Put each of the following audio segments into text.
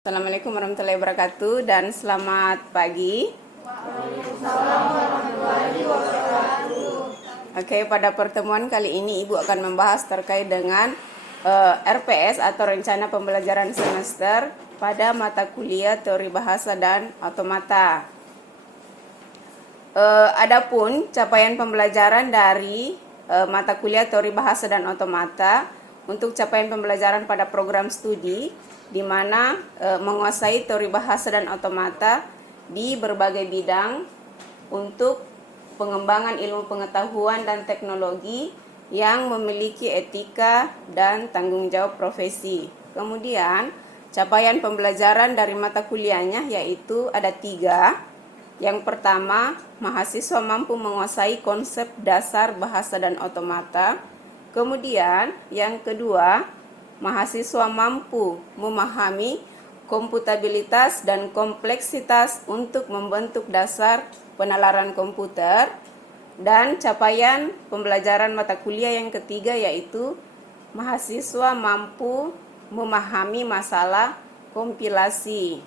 Assalamualaikum warahmatullahi wabarakatuh dan selamat pagi. Waalaikumsalam warahmatullahi wabarakatuh. Oke, pada pertemuan kali ini Ibu akan membahas terkait dengan RPS atau Rencana Pembelajaran Semester pada mata kuliah Teori Bahasa dan Otomata. Adapun capaian pembelajaran dari mata kuliah Teori Bahasa dan Otomata untuk capaian pembelajaran pada program studi di mana menguasai teori bahasa dan otomata di berbagai bidang untuk pengembangan ilmu pengetahuan dan teknologi yang memiliki etika dan tanggung jawab profesi. Kemudian capaian pembelajaran dari mata kuliahnya yaitu ada 3. Yang pertama, mahasiswa mampu menguasai konsep dasar bahasa dan otomata. Kemudian yang kedua, mahasiswa mampu memahami komputabilitas dan kompleksitas untuk membentuk dasar penalaran komputer. Dan capaian pembelajaran mata kuliah yang ketiga yaitu mahasiswa mampu memahami masalah kompilasi.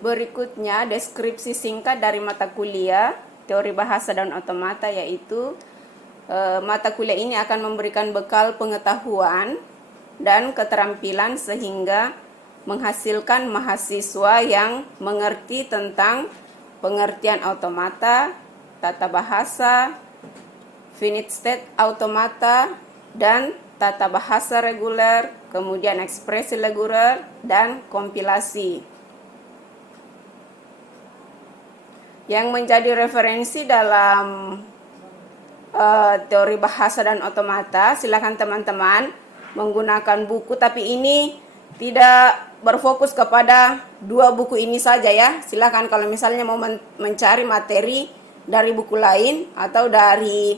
Berikutnya deskripsi singkat dari mata kuliah Teori Bahasa dan Otomata yaitu mata kuliah ini akan memberikan bekal pengetahuan dan keterampilan sehingga menghasilkan mahasiswa yang mengerti tentang pengertian otomata, tata bahasa, finite state automata, dan tata bahasa reguler, kemudian ekspresi reguler, dan kompilasi. Yang menjadi referensi dalam teori bahasa dan otomata, silakan teman-teman menggunakan buku, tapi ini tidak berfokus kepada 2 buku ini saja ya. Silakan kalau misalnya mau mencari materi dari buku lain atau dari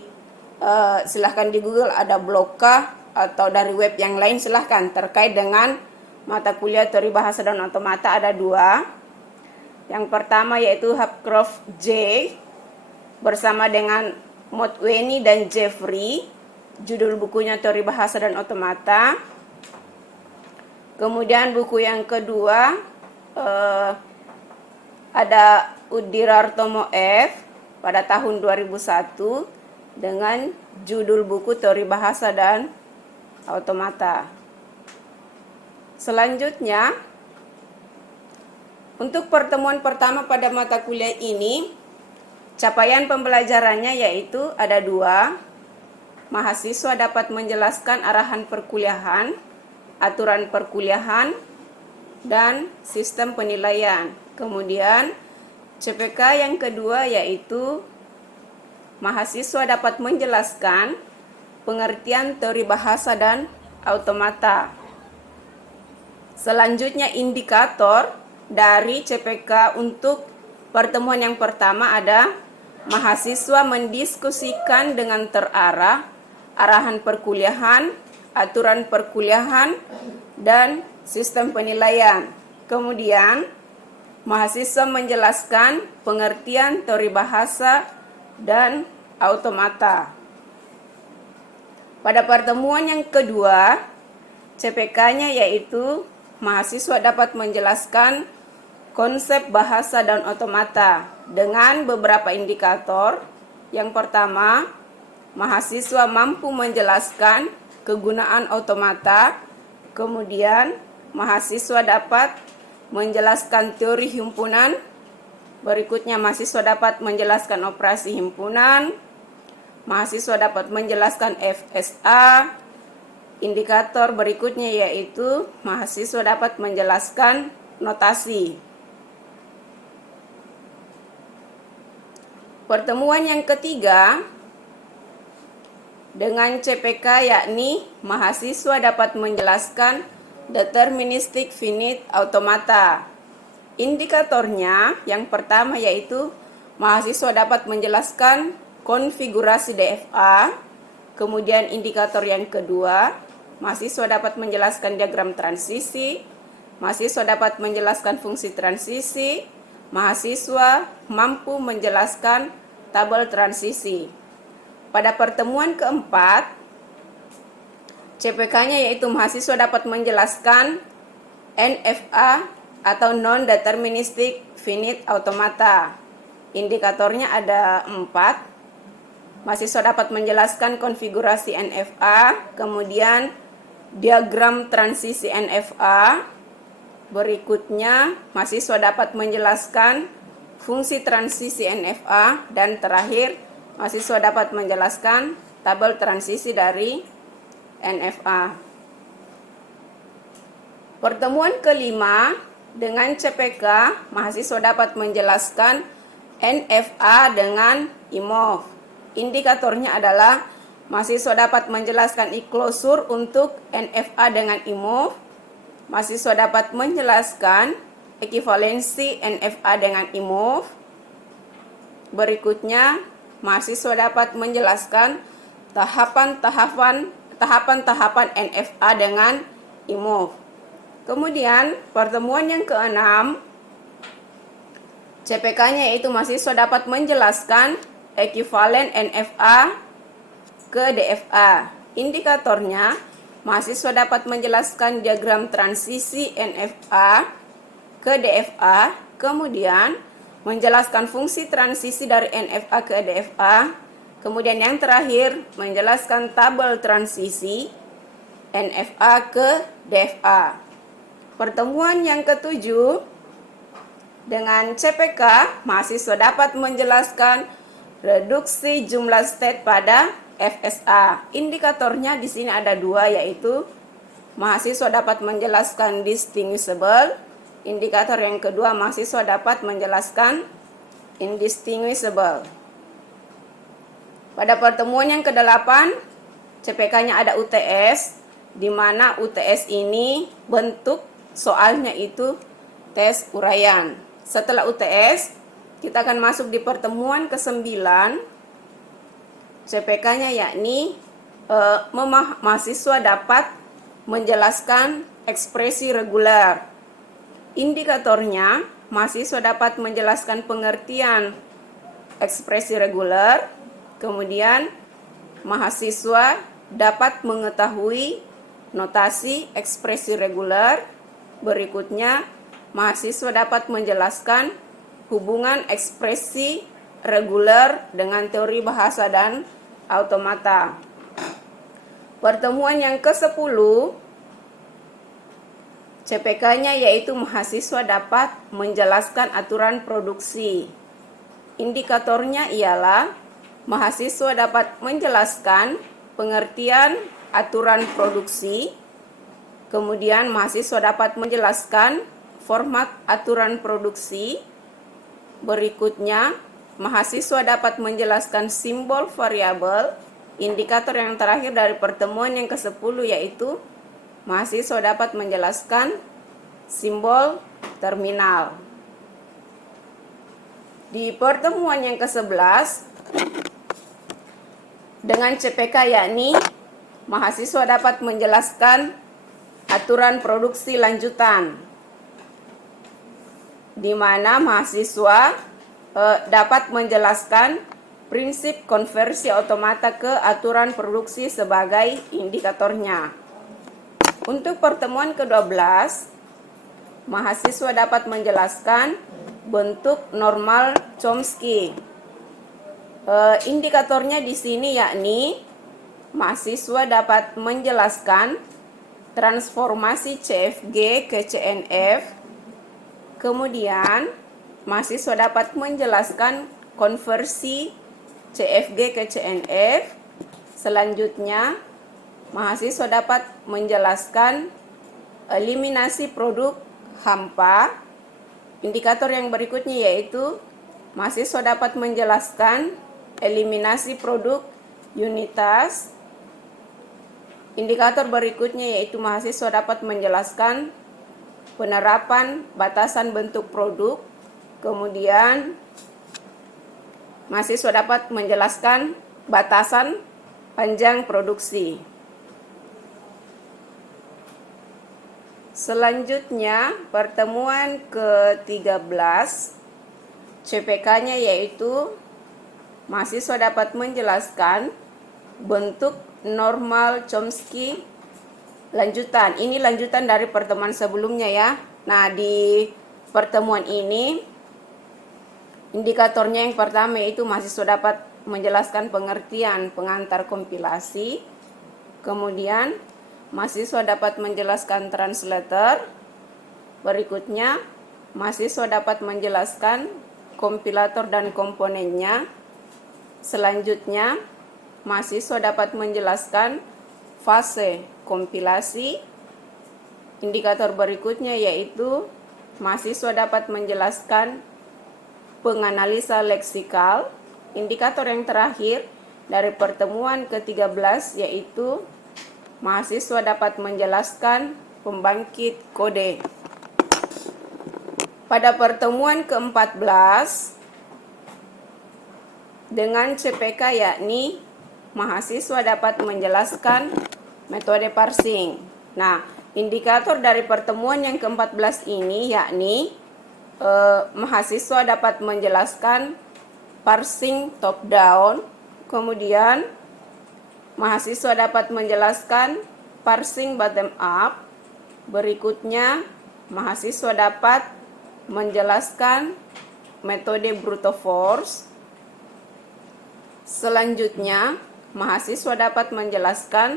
silakan di Google ada Blogka atau dari web yang lain, silakan terkait dengan mata kuliah teori bahasa dan otomata ada 2. Yang pertama yaitu Hapcroft J bersama dengan Motweni dan Jeffrey. Judul bukunya Teori Bahasa dan Otomata. Kemudian buku yang kedua ada Udirartomo F pada tahun 2001 dengan judul buku Teori Bahasa dan Otomata. Selanjutnya, untuk pertemuan pertama pada mata kuliah ini, capaian pembelajarannya yaitu ada 2. Mahasiswa dapat menjelaskan arahan perkuliahan, aturan perkuliahan, dan sistem penilaian. Kemudian CPK yang kedua yaitu mahasiswa dapat menjelaskan pengertian teori bahasa dan otomata. Selanjutnya indikator dari CPK untuk pertemuan yang pertama ada mahasiswa mendiskusikan dengan terarah arahan perkuliahan, aturan perkuliahan, dan sistem penilaian. Kemudian mahasiswa menjelaskan pengertian teori bahasa dan otomata. Pada pertemuan yang kedua, CPK-nya yaitu mahasiswa dapat menjelaskan konsep bahasa dan otomata dengan beberapa indikator. Yang pertama, mahasiswa mampu menjelaskan kegunaan otomata. Kemudian, mahasiswa dapat menjelaskan teori himpunan. Berikutnya, mahasiswa dapat menjelaskan operasi himpunan. Mahasiswa dapat menjelaskan FSA. Indikator berikutnya yaitu mahasiswa dapat menjelaskan notasi. Pertemuan yang ketiga dengan CPK yakni mahasiswa dapat menjelaskan deterministik finite automata. Indikatornya yang pertama yaitu mahasiswa dapat menjelaskan konfigurasi DFA. Kemudian indikator yang kedua, mahasiswa dapat menjelaskan diagram transisi. Mahasiswa dapat menjelaskan fungsi transisi. Mahasiswa mampu menjelaskan tabel transisi. Pada pertemuan keempat, CPK-nya yaitu mahasiswa dapat menjelaskan NFA atau Non-Deterministic Finite Automata. Indikatornya ada 4. Mahasiswa dapat menjelaskan konfigurasi NFA, kemudian diagram transisi NFA. Berikutnya, mahasiswa dapat menjelaskan fungsi transisi NFA, dan terakhir, mahasiswa dapat menjelaskan tabel transisi dari NFA. Pertemuan kelima, dengan CPK, mahasiswa dapat menjelaskan NFA dengan IMOV. Indikatornya adalah mahasiswa dapat menjelaskan e-closure untuk NFA dengan IMOV. Mahasiswa dapat menjelaskan ekivalensi NFA dengan IMOV. Berikutnya, mahasiswa dapat menjelaskan tahapan-tahapan NFA dengan IMOV. Kemudian, pertemuan yang keenam, CPK-nya yaitu mahasiswa dapat menjelaskan ekivalen NFA ke DFA. Indikatornya, mahasiswa dapat menjelaskan diagram transisi NFA ke DFA, kemudian menjelaskan fungsi transisi dari NFA ke DFA, kemudian yang terakhir menjelaskan tabel transisi NFA ke DFA. Pertemuan yang ketujuh, dengan CPK, mahasiswa dapat menjelaskan reduksi jumlah state pada FSA. Indikatornya di sini ada 2, yaitu mahasiswa dapat menjelaskan distinguishable. Indikator yang kedua, mahasiswa dapat menjelaskan indistinguishable. Pada pertemuan yang ke-8, CPK-nya ada UTS, di mana UTS ini bentuk soalnya itu tes uraian. Setelah UTS, kita akan masuk di pertemuan ke-9. CPK-nya yakni mahasiswa dapat menjelaskan ekspresi reguler. Indikatornya, mahasiswa dapat menjelaskan pengertian ekspresi reguler. Kemudian, mahasiswa dapat mengetahui notasi ekspresi reguler. Berikutnya, mahasiswa dapat menjelaskan hubungan ekspresi reguler dengan teori bahasa dan automata. Pertemuan yang ke-10, CPK-nya yaitu mahasiswa dapat menjelaskan aturan produksi. Indikatornya ialah mahasiswa dapat menjelaskan pengertian aturan produksi. Kemudian mahasiswa dapat menjelaskan format aturan produksi. Berikutnya, mahasiswa dapat menjelaskan simbol variabel. Indikator yang terakhir dari pertemuan yang ke-10 yaitu mahasiswa dapat menjelaskan simbol terminal. Di pertemuan yang ke-11, dengan CPK yakni mahasiswa dapat menjelaskan aturan produksi lanjutan, di mana mahasiswa dapat menjelaskan prinsip konversi otomata ke aturan produksi sebagai indikatornya. Untuk pertemuan ke-12, mahasiswa dapat menjelaskan bentuk normal Chomsky. Indikatornya di sini yakni mahasiswa dapat menjelaskan transformasi CFG ke CNF. Kemudian, mahasiswa dapat menjelaskan konversi CFG ke CNF. Selanjutnya, mahasiswa dapat menjelaskan eliminasi produk hampa. Indikator yang berikutnya yaitu mahasiswa dapat menjelaskan eliminasi produk unitas. Indikator berikutnya yaitu mahasiswa dapat menjelaskan penerapan batasan bentuk produk. Kemudian, mahasiswa dapat menjelaskan batasan panjang produksi. Selanjutnya, pertemuan ke-13, CPK-nya yaitu mahasiswa dapat menjelaskan bentuk normal Chomsky lanjutan. Ini lanjutan dari pertemuan sebelumnya ya. Nah, di pertemuan ini indikatornya yang pertama yaitu mahasiswa dapat menjelaskan pengertian pengantar kompilasi. Kemudian mahasiswa dapat menjelaskan translator. Berikutnya, mahasiswa dapat menjelaskan kompilator dan komponennya. Selanjutnya, mahasiswa dapat menjelaskan fase kompilasi. Indikator berikutnya yaitu mahasiswa dapat menjelaskan penganalisa leksikal. Indikator yang terakhir dari pertemuan ke-13 yaitu mahasiswa dapat menjelaskan pembangkit kode. Pada pertemuan ke-14 dengan CPK yakni mahasiswa dapat menjelaskan metode parsing. Nah, indikator dari pertemuan yang ke-14 ini yakni mahasiswa dapat menjelaskan parsing top down, kemudian mahasiswa dapat menjelaskan parsing bottom up. Berikutnya, mahasiswa dapat menjelaskan metode brute force. Selanjutnya, mahasiswa dapat menjelaskan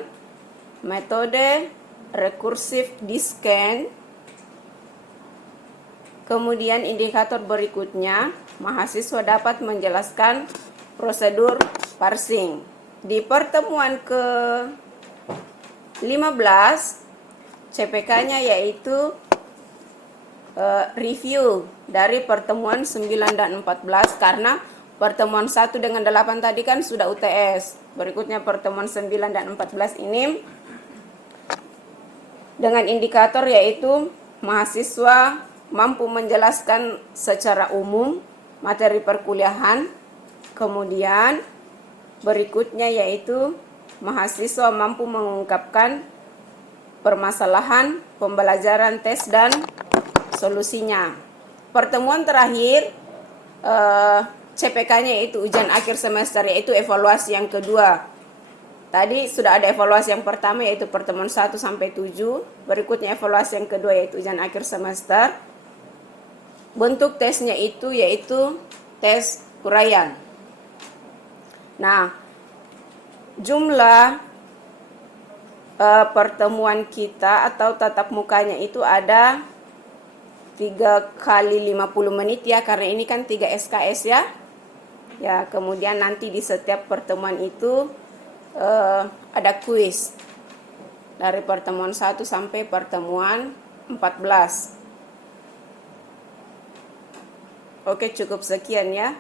metode recursive descent. Kemudian indikator berikutnya, mahasiswa dapat menjelaskan prosedur parsing. Di pertemuan ke-15, CPK-nya yaitu review dari pertemuan 9 dan 14 karena pertemuan 1 dengan 8 tadi kan sudah UTS. Berikutnya pertemuan 9 dan 14 ini dengan indikator yaitu mahasiswa mampu menjelaskan secara umum materi perkuliahan. Kemudian berikutnya yaitu mahasiswa mampu mengungkapkan permasalahan pembelajaran tes dan solusinya. Pertemuan terakhir CPK-nya yaitu ujian akhir semester, yaitu evaluasi yang kedua. Tadi sudah ada evaluasi yang pertama yaitu pertemuan 1 sampai 7. Berikutnya evaluasi yang kedua yaitu ujian akhir semester. Bentuk tesnya itu yaitu tes uraian. Nah, jumlah pertemuan kita atau tatap mukanya itu ada 3 kali 50 menit ya, karena ini kan 3 SKS ya. Ya, kemudian nanti di setiap pertemuan itu ada kuis dari pertemuan 1 sampai pertemuan 14. Oke, cukup sekian ya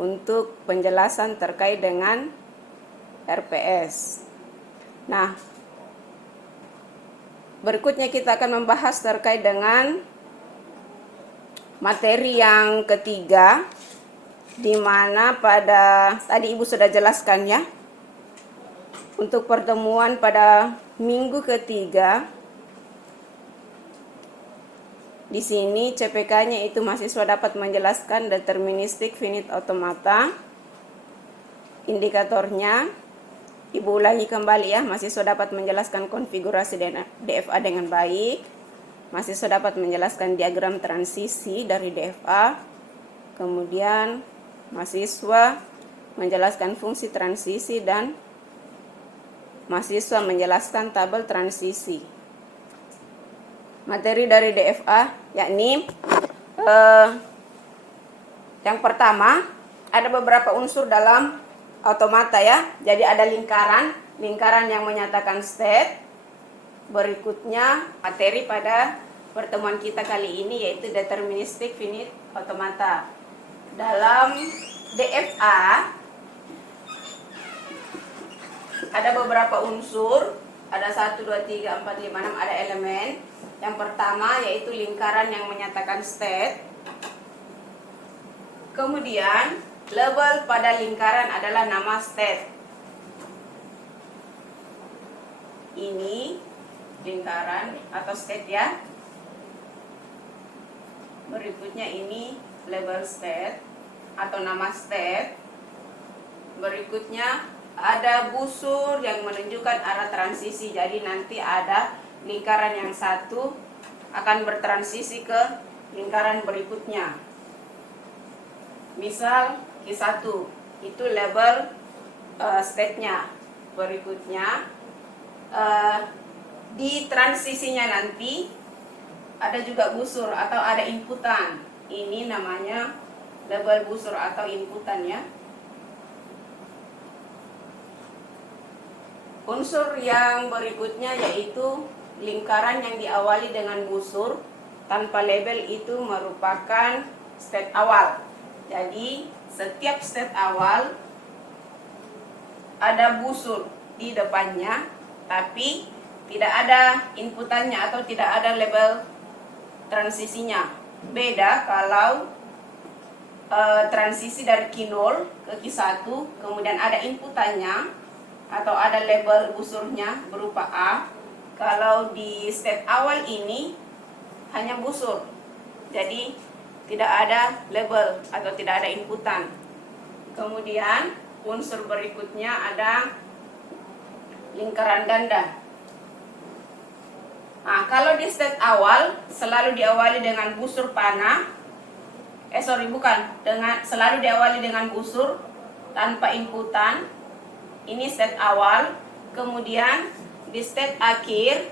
untuk penjelasan terkait dengan RPS. Nah, berikutnya kita akan membahas terkait dengan materi yang ketiga, di mana pada tadi Ibu sudah jelaskan ya. Untuk pertemuan pada minggu ketiga, di sini CPK-nya itu mahasiswa dapat menjelaskan deterministik finite automata. Indikatornya Ibu ulangi kembali ya, mahasiswa dapat menjelaskan konfigurasi DFA dengan baik. Mahasiswa dapat menjelaskan diagram transisi dari DFA. Kemudian mahasiswa menjelaskan fungsi transisi dan mahasiswa menjelaskan tabel transisi. Materi dari DFA yakni yang pertama ada beberapa unsur dalam automata ya. Jadi ada lingkaran yang menyatakan state. Berikutnya materi pada pertemuan kita kali ini yaitu deterministik finite automata. Dalam DFA ada beberapa unsur, ada 1, 2, 3, 4, 5, 6, ada elemen. Yang pertama yaitu lingkaran yang menyatakan state. Kemudian label pada lingkaran adalah nama state. Ini lingkaran atau state ya. Berikutnya ini label state atau nama state. Berikutnya ada busur yang menunjukkan arah transisi. Jadi nanti ada lingkaran yang satu akan bertransisi ke lingkaran berikutnya. Misal Q1 itu label state-nya. Berikutnya di transisinya nanti ada juga busur atau ada inputan. Ini namanya label busur atau inputan ya. Unsur yang berikutnya yaitu lingkaran yang diawali dengan busur tanpa label itu merupakan state awal. Jadi setiap state awal ada busur di depannya, tapi tidak ada inputannya atau tidak ada label transisinya. Beda kalau transisi dari Q0 ke Q1 kemudian ada inputannya atau ada label busurnya berupa A. Kalau di state awal ini hanya busur, jadi tidak ada label atau tidak ada inputan. Kemudian unsur berikutnya ada lingkaran ganda. Nah, kalau di state awal selalu diawali dengan busur panah. Selalu diawali dengan busur tanpa inputan. Ini state awal. Kemudian di state akhir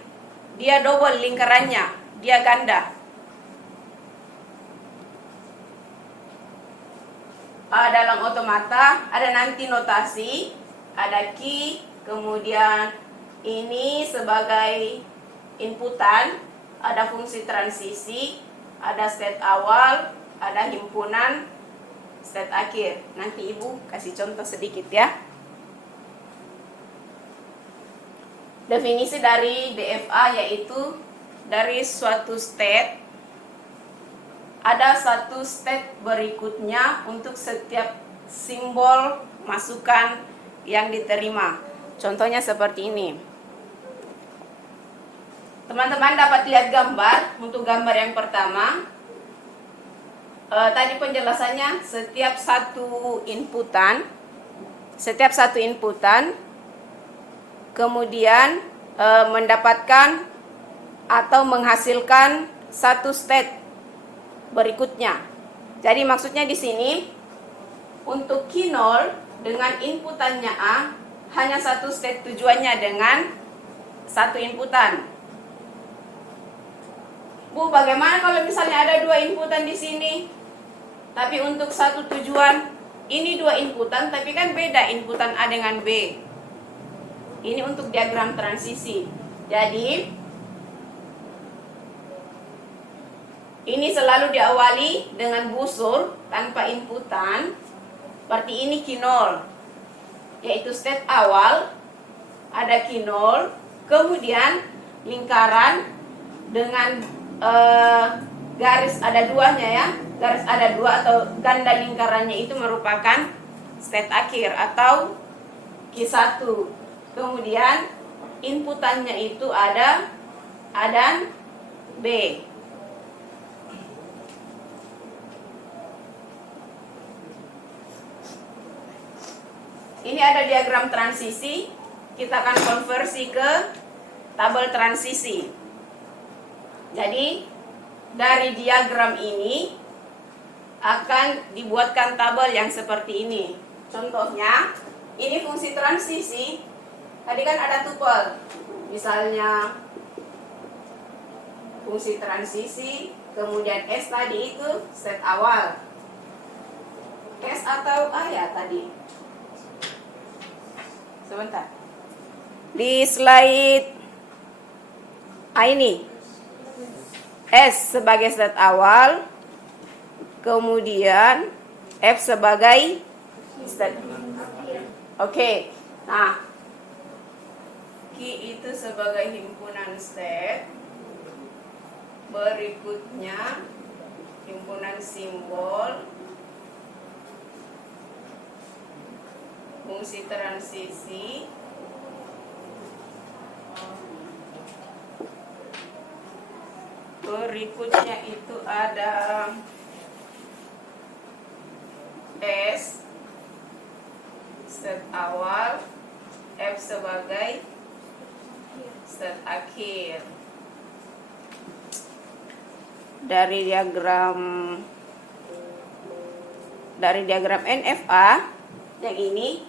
dia double lingkarannya, dia ganda. Dalam otomata ada nanti notasi, ada key, kemudian ini sebagai inputan, ada fungsi transisi, ada state awal, ada himpunan, state akhir. Nanti Ibu kasih contoh sedikit ya. Definisi dari DFA yaitu dari suatu state ada satu state berikutnya untuk setiap simbol masukan yang diterima. Contohnya seperti ini. Teman-teman dapat lihat gambar. Untuk gambar yang pertama, tadi penjelasannya setiap satu inputan kemudian mendapatkan atau menghasilkan satu state berikutnya. Jadi maksudnya di sini untuk Q0 dengan inputannya A hanya satu state, tujuannya dengan satu inputan. Bu, bagaimana kalau misalnya ada dua inputan di sini? Tapi untuk satu tujuan, ini dua inputan tapi kan beda inputan A dengan B. Ini untuk diagram transisi. Jadi ini selalu diawali dengan busur tanpa inputan. Berarti ini Q0, yaitu state awal, ada Q0, kemudian lingkaran dengan garis ada duanya ya. Garis ada dua atau ganda lingkarannya itu merupakan state akhir atau Q1. Kemudian inputannya itu ada A dan B. Ini ada diagram transisi. Kita akan konversi ke tabel transisi. Jadi dari diagram ini akan dibuatkan tabel yang seperti ini. Contohnya, ini fungsi transisi. Tadi kan ada tupel. Misalnya fungsi transisi, kemudian S tadi itu set awal. S atau A ya tadi. Sebentar. Di slide A ini S sebagai state awal, kemudian F sebagai state. Oke. Nah, Q itu sebagai himpunan state. Berikutnya himpunan simbol, fungsi transisi, berikutnya itu ada S state awal, F sebagai state akhir. dari diagram NFA yang ini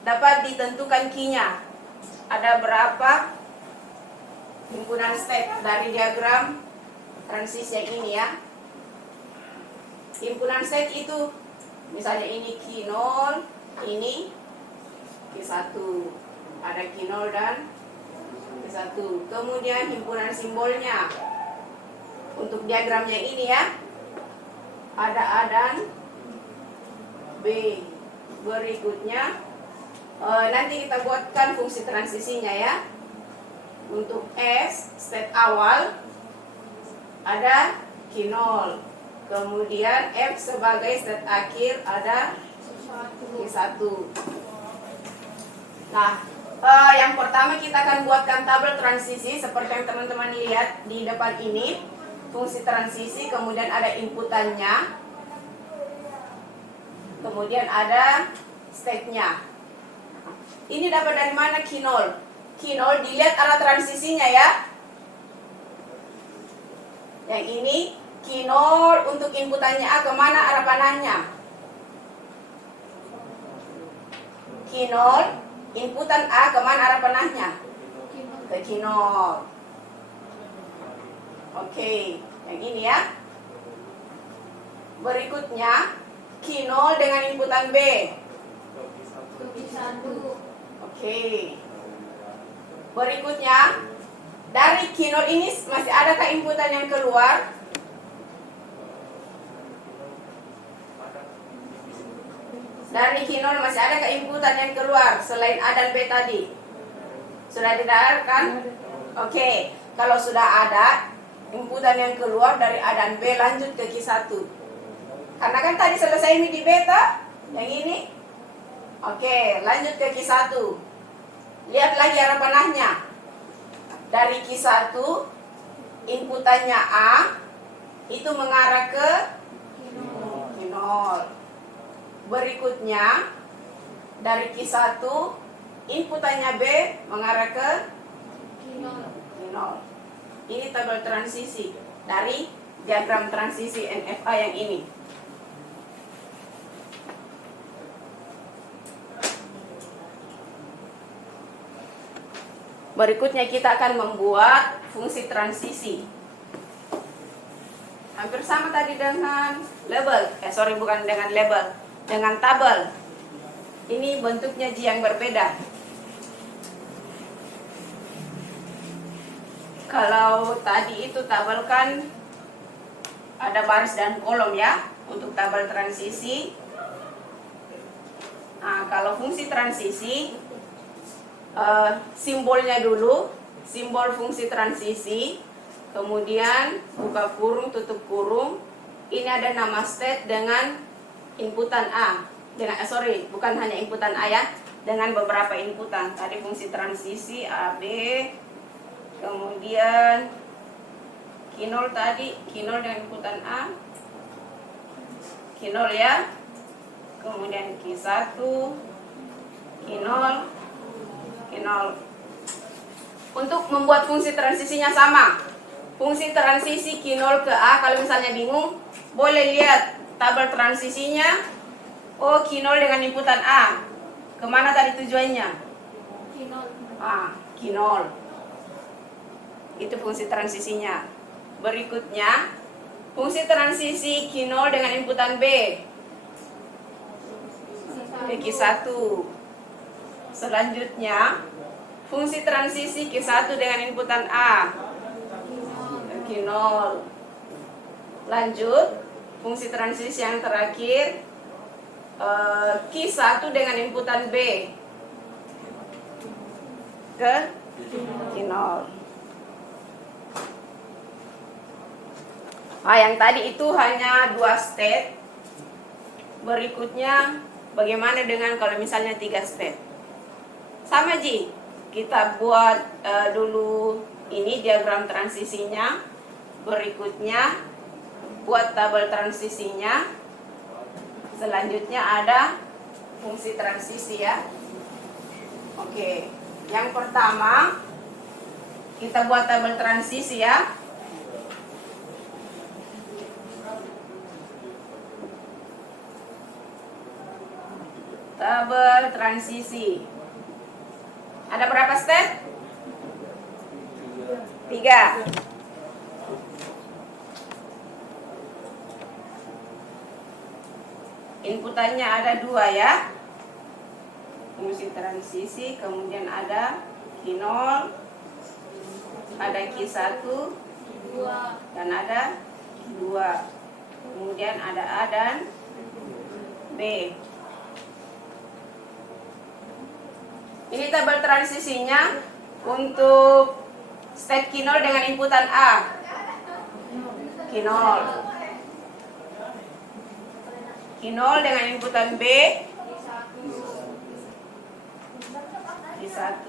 dapat ditentukan Q-nya. Ada berapa himpunan state dari diagram transisi yang ini ya. Himpunan state itu misalnya ini Q0, ini Q1. Ada Q0 dan Q1. Kemudian himpunan simbolnya. Untuk diagramnya ini ya. Ada A dan B. Berikutnya nanti kita buatkan fungsi transisinya ya. Untuk S, state awal ada Q0. Kemudian F sebagai state akhir ada Q1. Nah, yang pertama kita akan buatkan tabel transisi seperti yang teman-teman lihat di depan ini. Fungsi transisi, kemudian ada inputannya, kemudian ada state-nya. Ini dapat dari mana Q0? Q0 dilihat arah transisinya ya. Yang ini Q0 untuk inputannya A, kemana arah panahnya? Q0 inputan A, kemana arah panahnya? Ke Q0. Oke, yang ini ya. Berikutnya Q0 dengan inputan B. Oke. Berikutnya dari Q0 ini masih adakah inputan yang keluar? Dari Q0 masih adakah inputan yang keluar selain A dan B tadi? Sudah didapatkan? Oke. Kalau sudah ada inputan yang keluar dari A dan B, lanjut ke Q1. Karena kan tadi selesai ini di beta, yang ini. Oke, lanjut ke Q1. Lihat lagi arah panahnya. Dari Q1, inputannya A, itu mengarah ke Q0. Berikutnya, dari Q1, inputannya B mengarah ke Q0. Ini tabel transisi dari diagram transisi NFA yang ini. Berikutnya kita akan membuat fungsi transisi. Hampir sama tadi dengan label. Bukan dengan label, dengan tabel. Ini bentuknya yang berbeda. Kalau tadi itu tabel kan ada baris dan kolom ya untuk tabel transisi. Nah, kalau fungsi transisi simbolnya dulu, simbol fungsi transisi, kemudian buka kurung, tutup kurung. Ini ada nama state dengan inputan A. Bukan hanya inputan A ya, dengan beberapa inputan. Tadi fungsi transisi A, B. Kemudian Q0 tadi, Q0 dengan inputan A, Q0 ya. Kemudian Q1, Q0, Q0. Untuk membuat fungsi transisinya sama. Fungsi transisi Q0 ke A, kalau misalnya bingung, boleh lihat tabel transisinya. Oh, Q0 dengan inputan A. Kemana tadi tujuannya? Q0. Q0. Itu fungsi transisinya. Berikutnya, fungsi transisi Q0 dengan inputan B. Ke Q1. Selanjutnya, fungsi transisi Q1 dengan inputan A. Ke Q0. Lanjut, fungsi transisi yang terakhir, Q1 dengan inputan B. Ke Q0. Yang tadi itu hanya 2 state. Berikutnya bagaimana dengan kalau misalnya 3 state? Sama Ji, kita buat dulu ini diagram transisinya. Berikutnya buat tabel transisinya. Selanjutnya ada fungsi transisi ya. Oke, yang pertama kita buat tabel transisi ya. tabel transisi. Ada berapa step? 3. Inputannya ada 2 ya. Fungsi transisi, kemudian ada Q0, ada Q1, dan ada Q2. Kemudian ada A dan B. Ini tabel transisinya untuk step Q0 dengan inputan A. Q0. Q0 dengan inputan B. Q1.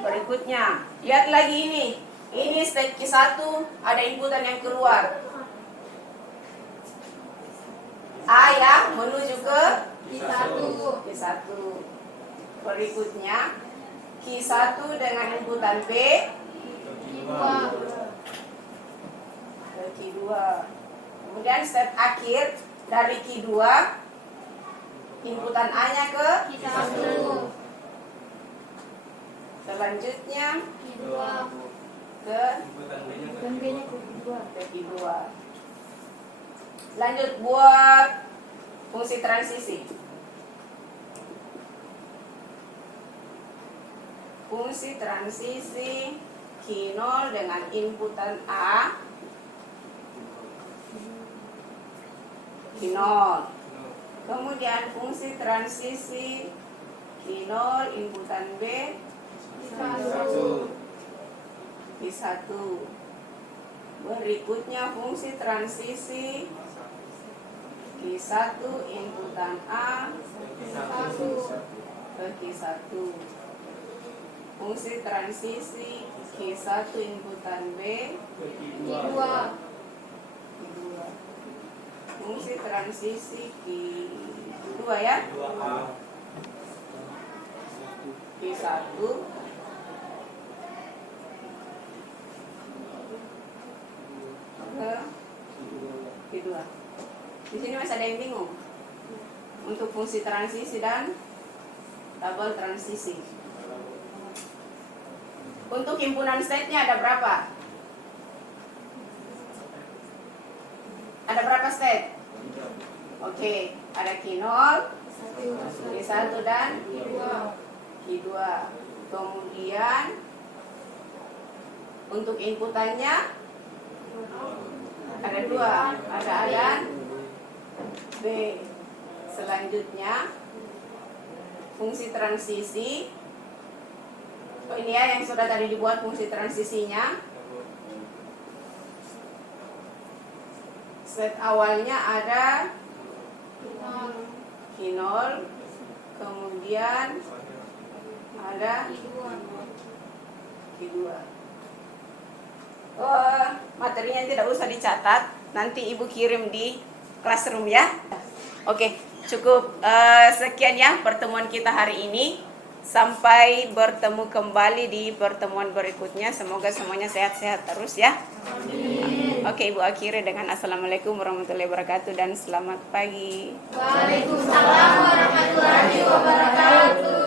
Berikutnya, lihat lagi ini. Ini step Q1, ada inputan yang keluar. A ya, menuju ke Q1. Berikutnya, Q1 dengan inputan B ke Q2. Kemudian step akhir dari Q2, inputan A-nya ke Q1. Selanjutnya ke Q2. Lanjut buat fungsi transisi. Fungsi transisi Q0 dengan inputan A. Q0. Kemudian fungsi transisi Q0 inputan B. Q1. Berikutnya fungsi transisi Q1 inputan A ke Q1. Fungsi transisi Q1 inputan B Q2. Fungsi transisi Q2 ya. Q1 ke Q2. Di sini masih ada yang bingung untuk fungsi transisi dan tabel transisi. Untuk himpunan state-nya ada berapa? Ada berapa state? Oke, ada Q0, Q1 dan Q2. Kemudian untuk inputannya ada 2, ada A dan B. Selanjutnya fungsi transisi. Oh, ini ya yang sudah tadi dibuat fungsi transisinya. Step awalnya ada Q0, kemudian ada Q2. Materinya tidak usah dicatat, nanti ibu kirim di classroom ya. Oke, cukup sekian ya pertemuan kita hari ini. Sampai bertemu kembali di pertemuan berikutnya. Semoga semuanya sehat-sehat terus ya. Amin. Oke, ibu akhiri dengan assalamualaikum warahmatullahi wabarakatuh dan selamat pagi. Waalaikumsalam warahmatullahi wabarakatuh.